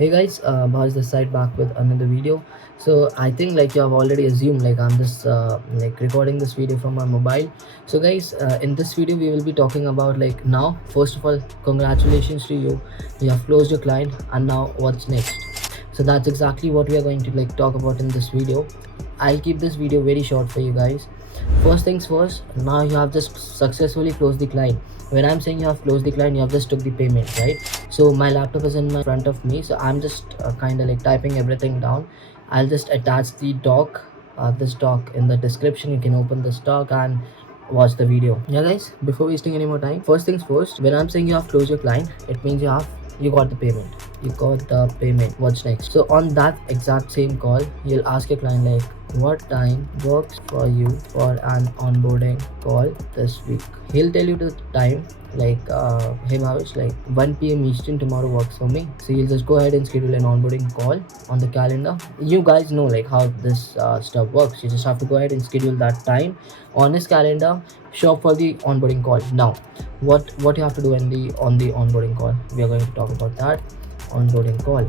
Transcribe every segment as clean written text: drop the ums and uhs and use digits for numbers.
Hey guys, Bhavesh this side back with another video. So I think like you have already assumed like I'm just like recording this video from my mobile. So guys, in this video we will be talking about like now. First of all, congratulations to you. You have closed your client, and now what's next? So that's exactly what we are going to like talk about in this video. I'll keep this video very short for you guys. First things first, now you have just successfully closed the client. When I'm saying you have closed the client, you have just took the payment, right? So my laptop is in my front of me, so I'm just kind of like typing everything down. I'll just attach the doc, this doc in the description. You can open this doc and watch the video. Yeah guys, before wasting any more time, first things first, when I'm saying you have closed your client, it means you got the payment. You got the payment. What's next? So on that exact same call, you'll ask your client like, what time works for you for an onboarding call this week? He'll tell you the time like hey Bhavesh, like 1 p.m. Eastern tomorrow works for me. So you'll just go ahead and schedule an onboarding call on the calendar. You guys know like how this stuff works. You just have to go ahead and schedule that time on his calendar, show up for the onboarding call. Now what you have to do on the onboarding call, we are going to talk about that onboarding call.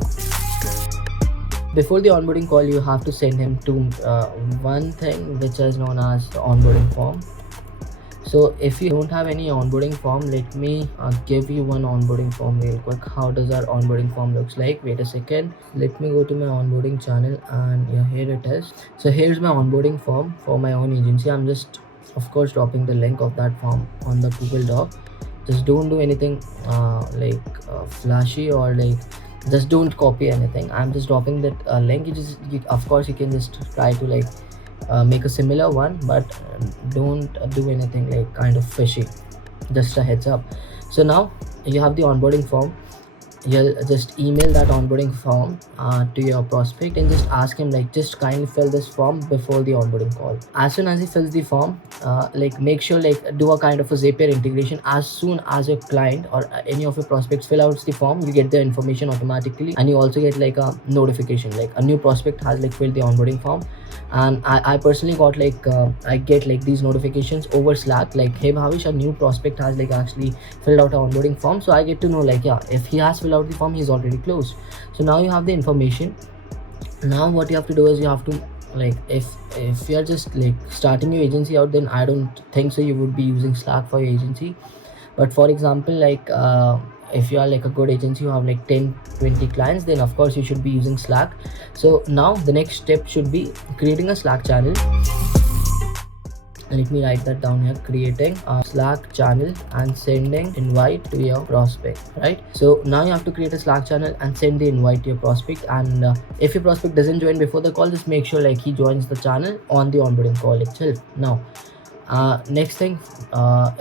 Before the onboarding call, you have to send him to one thing which is known as the onboarding form. So if you don't have any onboarding form, let me give you one onboarding form real quick. How does our onboarding form looks like? Wait a second, let me go to my onboarding channel, and yeah, here it is. So here's my onboarding form for my own agency. I'm just of course dropping the link of that form on the Google Doc. Just don't do anything flashy, or like just don't copy anything. I'm just dropping that link. Of course you can just try to like make a similar one, but don't do anything like kind of fishy. Just a heads up. So now you have the onboarding form. You'll just email that onboarding form to your prospect and just ask him like, just kindly fill this form before the onboarding call. As soon as he fills the form, like make sure like do a kind of a Zapier integration. As soon as your client or any of your prospects fill out the form, you get the information automatically, and you also get like a notification like a new prospect has like filled the onboarding form. And I personally got like I get like these notifications over Slack like, hey Bhavesh, a new prospect has like actually filled out an onboarding form. So I get to know like, yeah, if he has filled out the form, he's already closed. So now you have the information. Now what you have to do is you have to like, if you're just like starting your agency out, then I don't think so you would be using Slack for your agency. But for example, like if you are like a good agency, you have like 10-20 clients, then of course you should be using Slack. So now the next step should be creating a Slack channel. Let me write that down here. Creating a Slack channel and sending invite to your prospect, right? So now you have to create a Slack channel and send the invite to your prospect. And if your prospect doesn't join before the call, just make sure like he joins the channel on the onboarding call itself. Now next thing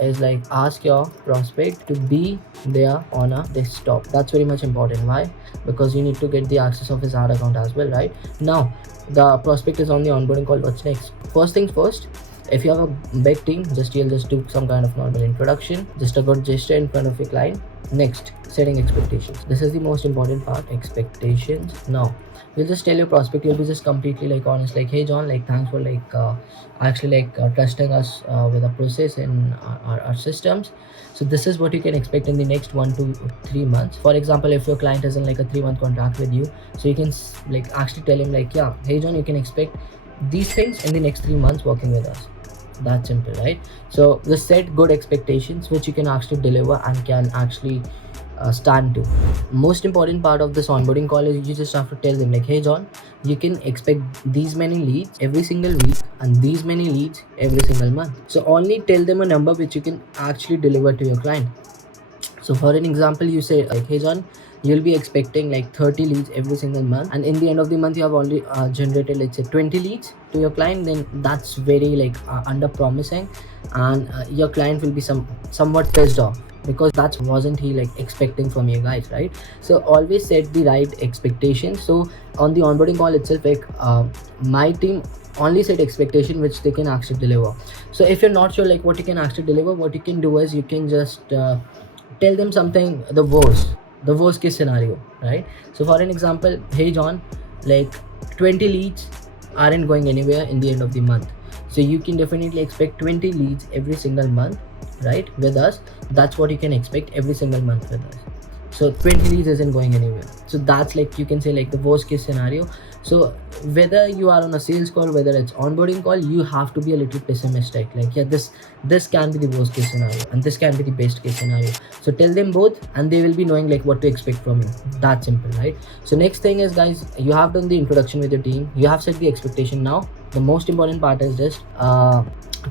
is like, ask your prospect to be there on a desktop. That's very much important. Why? Because you need to get the access of his ad account as well, right? Now the prospect is on the onboarding call. What's next? First things first, if you have a big team, you'll just do some kind of normal introduction, just a good gesture in front of your client. Next, setting expectations. This is the most important part, expectations. Now you'll just tell your prospect, you'll be just completely like honest, like, hey John, like thanks for like actually like trusting us with a process in our systems. So this is what you can expect in the next 1 to 3 months. For example, if your client is in like a 3-month contract with you, so you can like actually tell him like, yeah, hey John, you can expect these things in the next 3 months working with us. That's simple, right? So just set good expectations which you can actually deliver and can actually stand to. Most important part of this onboarding call is you just have to tell them like, hey John, you can expect these many leads every single week and these many leads every single month. So only tell them a number which you can actually deliver to your client. So for an example, you say like, hey John, you'll be expecting like 30 leads every single month, and in the end of the month you have only generated let's say 20 leads to your client, then that's very like under promising, and your client will be somewhat pissed off, because that wasn't he like expecting from you guys, right? So always set the right expectations. So on the onboarding call itself, like my team only set expectation which they can actually deliver. So if you're not sure like what you can actually deliver, what you can do is you can just tell them something, the worst case scenario, right? So for an example, hey John, like 20 leads aren't going anywhere in the end of the month, so you can definitely expect 20 leads every single month, right, with us. That's what you can expect every single month with us. So 20 leads isn't going anywhere. So that's like, you can say like the worst case scenario. So whether you are on a sales call, whether it's onboarding call, you have to be a little pessimistic, like, yeah, this can be the worst case scenario and this can be the best case scenario. So tell them both and they will be knowing like what to expect from you. That simple, right? So next thing is, guys, you have done the introduction with your team, you have set the expectation. Now the most important part is just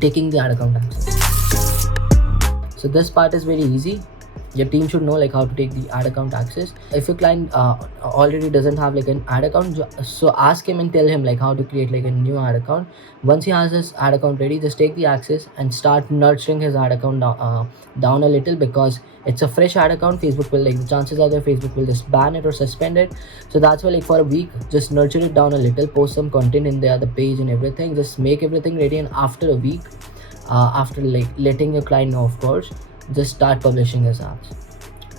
taking the ad account access. So this part is very easy. Your team should know like how to take the ad account access. If your client already doesn't have like an ad account, so ask him and tell him like how to create like a new ad account. Once he has his ad account ready, just take the access and start nurturing his ad account down a little, because it's a fresh ad account. Facebook will, like, the chances are that Facebook will just ban it or suspend it. So that's why, like, for a week, just nurture it down a little, post some content in there, the page and everything, just make everything ready, and after a week, after like letting your client know, of course, just start publishing his ads.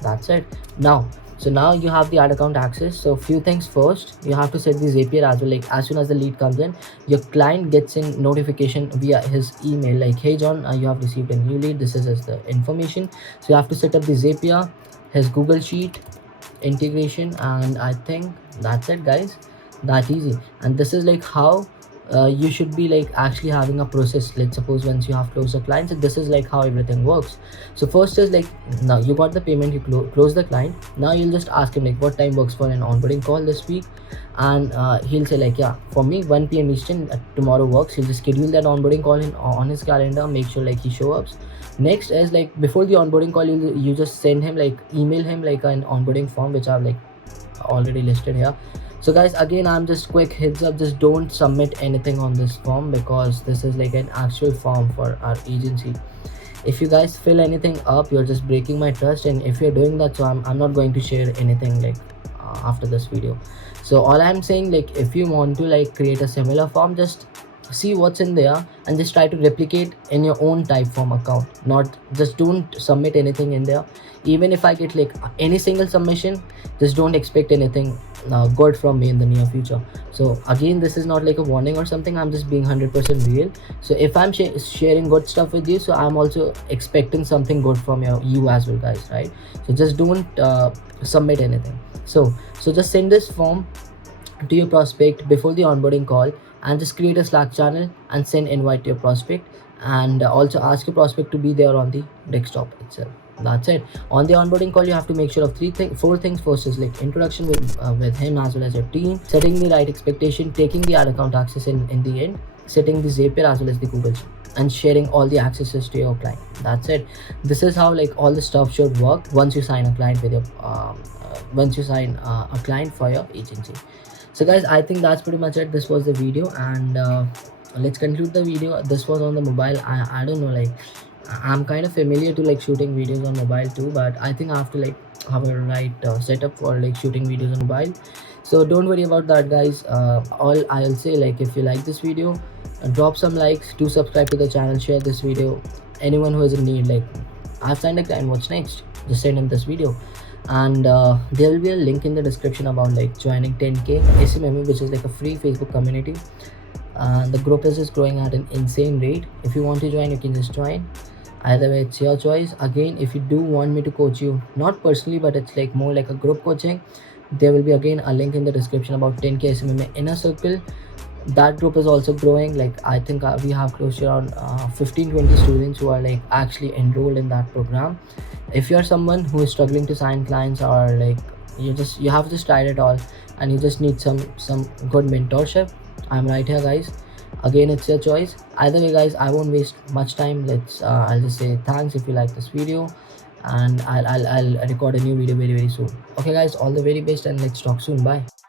That's it. Now, so now you have the ad account access. So few things. First, you have to set the Zapier as well. Like, as soon as the lead comes in, your client gets in notification via his email, like, hey John, you have received a new lead, this is the information. So you have to set up the Zapier, his Google Sheet integration, and I think that's it, guys. That easy. And this is like how you should be like actually having a process. Let's suppose once you have closed the client, so this is like how everything works. So first is like, now you got the payment, you close the client. Now you'll just ask him like what time works for an onboarding call this week, and he'll say like, yeah, for me 1 p.m. Eastern tomorrow works. He'll just schedule that onboarding call on his calendar, make sure like he show up. Next is like, before the onboarding call, you just send him like, email him like an onboarding form, which I've like already listed here. So guys, again, I'm just quick heads up, just don't submit anything on this form, because this is like an actual form for our agency. If you guys fill anything up, you're just breaking my trust, and if you're doing that, so I'm not going to share anything like after this video. So all I'm saying, like, if you want to like create a similar form, just see what's in there and just try to replicate in your own Typeform account. Not just, don't submit anything in there. Even if I get like any single submission, just don't expect anything good from me in the near future. So again, this is not like a warning or something, I'm just being 100% real. So if I'm sharing good stuff with you, so I'm also expecting something good from you as well, guys, right? So just don't submit anything. So just send this form to your prospect before the onboarding call, and just create a Slack channel and send invite to your prospect, and also ask your prospect to be there on the desktop itself. That's it. On the onboarding call, you have to make sure of four things. First is like introduction with him as well as your team, setting the right expectation, taking the ad account access in the end, setting the Zapier as well as the Google Sheet, and sharing all the accesses to your client. That's it. This is how like all the stuff should work once you sign a client with your a client for your agency. So guys, I think that's pretty much it. This was the video, and let's conclude the video. This was on the mobile. I don't know, like, I'm kind of familiar to like shooting videos on mobile too, but I think I have to like have a right setup for like shooting videos on mobile. So don't worry about that, guys. All I'll say, like, if you like this video, drop some likes, do subscribe to the channel, share this video. Anyone who is in need, like, I've signed a client, what's next, just send him this video. And there will be a link in the description about like joining 10k SMMA, which is like a free Facebook community. The group is just growing at an insane rate. If you want to join, you can just join. Either way, it's your choice. Again, if you do want me to coach you, not personally, but it's like more like a group coaching, there will be again a link in the description about 10k SMMA inner circle. That group is also growing. Like, I think we have close to around 15-20 students who are like actually enrolled in that program. If you're someone who is struggling to sign clients, or like you have just tried it all and you just need some good mentorship, I'm right here, guys. Again, it's your choice. Either way, guys, I won't waste much time. I'll just say thanks if you like this video, and I'll record a new video very soon. Okay guys, all the very best, and let's talk soon. Bye.